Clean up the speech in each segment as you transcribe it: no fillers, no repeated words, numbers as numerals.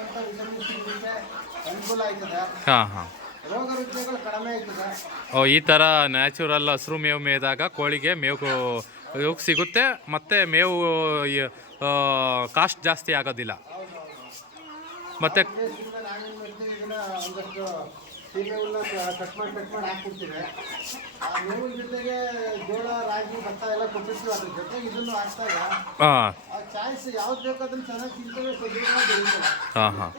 ಅಂತ vitamin C ಅನುಕೂಲ ಆಯ್ತದೆ. ಹಾಂ ಹಾಂ. ರೋಗ ರುಜಿನಗಳು ಕಡಿಮೆ ಆಯ್ತದೆ. ಓ, ಈ ಥರ ನ್ಯಾಚುರಲ್ ಹಸಿರು ಮೇವು ಮೇಯ್ದಾಗ ಕೋಳಿಗೆ ಮೇವು ಸಿಗುತ್ತೆ, ಮತ್ತು ಮೇವು ಕಾಸ್ಟ್ ಜಾಸ್ತಿ ಆಗೋದಿಲ್ಲ. ಮತ್ತು ನಾವೇನು ಮಾಡ್ತೀವಿ, ಇದನ್ನ ಒಂದಷ್ಟು ಸೀಮೆ ಹುಲ್ಲು ಕಟ್ ಮಾಡಿ ಹಾಕ್ಬಿಡ್ತೀವಿ. ಆ ಮೇವಿನ ಜೊತೆಗೆ ಜೋಳ, ರಾಗಿ, ಭತ್ತ ಎಲ್ಲ ಕೊಟ್ಟಿರ್ತೀವಿ. ಅದ್ರ ಜೊತೆಗೆ ಇದನ್ನು ಹಾಕ್ದಾಗ ಆ ಚಾಯ್ಸ್ ಯಾವ್ದು ಬೇಕು ಅದನ್ನು ಚೆನ್ನಾಗಿ ತಿಂತೇವೆ, ಬೆಳೀತದೆ. ಹಾಂ ಹಾಂ.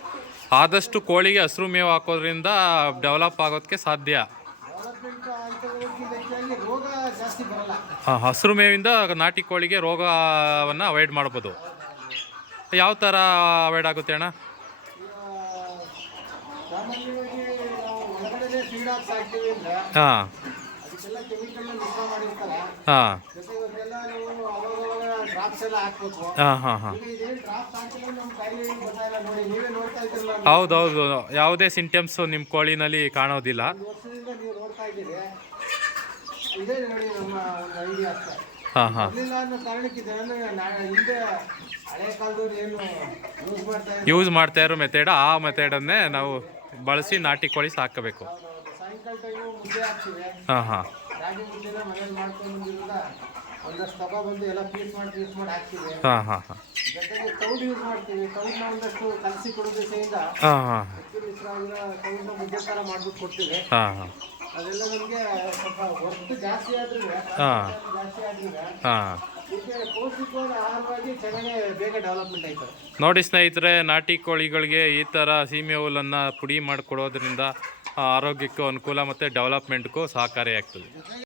ಆದಷ್ಟು ಕೋಳಿಗೆ ಹಸಿರು ಮೇವು ಹಾಕೋದ್ರಿಂದ ಡೆವಲಪ್ ಆಗೋದಕ್ಕೆ ಸಾಧ್ಯ. ಡೆವಲಪ್ಮೆಂಟ್ ಹೆಚ್ಚಾಗಿ ರೋಗ ಜಾಸ್ತಿ ಬರಲ್ಲ. ಹಾಂ, ಹಸಿರು ಮೇವಿಂದ ನಾಟಿ ಕೋಳಿಗೆ ರೋಗವನ್ನು ಅವಾಯ್ಡ್ ಮಾಡ್ಬೋದು. ಯಾವ ಥರ ಅವಾಯ್ಡ್ ಆಗುತ್ತೆ ಅಣ್ಣ? ಸಾಮಾನ್ಯವಾಗಿ ನಾವು ಹೊರಗಡೆ ಫೀಡ್ ಹಾಕ್ಸ್ ಹಾಕ್ತೀವಿ ಅಂದರೆ ಹಾಂ ಅದಕ್ಕೆಲ್ಲ ಕೆಮಿಕಲ್ ಮಿಶ್ರ ಮಾಡಿರ್ತಾರೆ. ಹಾಂ ಜೊತೆ ಇವತ್ತೆಲ್ಲ ನೀವು ಅವಾಗ ಡ್ರಾಪ್ಸ್ ಎಲ್ಲ ಹಾಕ್ಬೇಕು. ಹಾಂ ಹಾಂ ಹಾಂ. ಈಗ ಇದೇನು ಡ್ರಾಪ್ಸ್ ಹಾಕಿದ್ರೆ ನಮ್ಮ ಕಾಯಿಲೆ ಏನು ಗೊತ್ತಾಯಿಲ್ಲ ನೋಡಿ, ನೀವೇ ನೋಡ್ತಾ ಇದ್ದೀರಲ್ಲ. ಹೌದೌದು, ಯಾವುದೇ ಸಿಂಟಮ್ಸು ನಿಮ್ಮ ಕೋಳಿನಲ್ಲಿ ಕಾಣೋದಿಲ್ಲ. ಒಂದು ವರ್ಷದಿಂದ ನೀವು ನೋಡ್ತಾ ಇದ್ದೀರಿ. ಇದೇ ನೋಡಿ ನಮ್ಮ ಒಂದು ಐಡಿಯಾ ಅಷ್ಟೇ. ಹಾಂ ಹಾಂ. ಇರಲಿಲ್ಲ ಅನ್ನೋ ಕಾರಣಕ್ಕಿದೆ. ಹಿಂದೆ ಹಳೆ ಕಾಲದವ್ರು ಏನು ಯೂಸ್ ಮಾಡ್ತಾ ಇರೋ ಮೆಥಡ್, ಆ ಮೆಥಡನ್ನೇ ನಾವು ಬಳಸಿ ನಾಟಿ ಕೋಳಿ ಸಾಕಬೇಕು. ಸಾಯಂಕಾಲ ಟೈಮು ಮುದ್ದೆ ಹಾಕ್ತೀವಿ. ಹಾಂ ಹಾಂ. ರಾಗಿ ಮುದ್ದೆನ ಮನೇಲಿ ಮಾಡ್ಕೊಂಡು ಬಂದಿರೋದ ಒಂದಷ್ಟು ತಗೊಬಂದು ಎಲ್ಲ ಪೀಸ್ ಮಾಡಿ ಹಾಕ್ತೀವಿ. ಹಾಂ ಹಾಂ ಹಾಂ. ಜೊತೆಗೆ ತೌಡ್ ಯೂಸ್ ಮಾಡ್ತೀವಿ. ತೌಡ್ನ ಒಂದಷ್ಟು ಕಲಸಿ ಕೊಡೋ ದಿವಸದಿಂದ ಹಾಂ ಹಾಂ. ತೌಡ್ನ ಮುದ್ದೆ ಥರ ಮಾಡ್ಬಿಟ್ಟು ಕೊಡ್ತೀವಿ. ಹಾಂ ಹಾಂ. ಅದೆಲ್ಲ ನಮಗೆ ಸ್ವಲ್ಪ ವರ್ಕ್ ಜಾಸ್ತಿ ಆದ್ರೂ ಹಾಂ. ಇದಕ್ಕೆ ಪೌಷ್ಟಿಕವಾದ ಆಹಾರವಾಗಿ ಚೆನ್ನಾಗಿ ಬೇಗ ಡೆವಲಪ್ಮೆಂಟ್ ಆಯ್ತದೆ. ನೋಡಿ ಸ್ನೇಹಿತರೆ, ನಾಟಿ ಕೋಳಿಗಳಿಗೆ ಈ ಥರ ಸೀಮೆ ಹುಲ್ಲನ್ನು ಪುಡಿ ಮಾಡಿಕೊಡೋದ್ರಿಂದ ಆರೋಗ್ಯಕ್ಕೂ ಅನುಕೂಲ ಮತ್ತು ಡೆವಲಪ್ಮೆಂಟ್ಗೂ ಸಹಕಾರಿಯಾಗ್ತದೆ.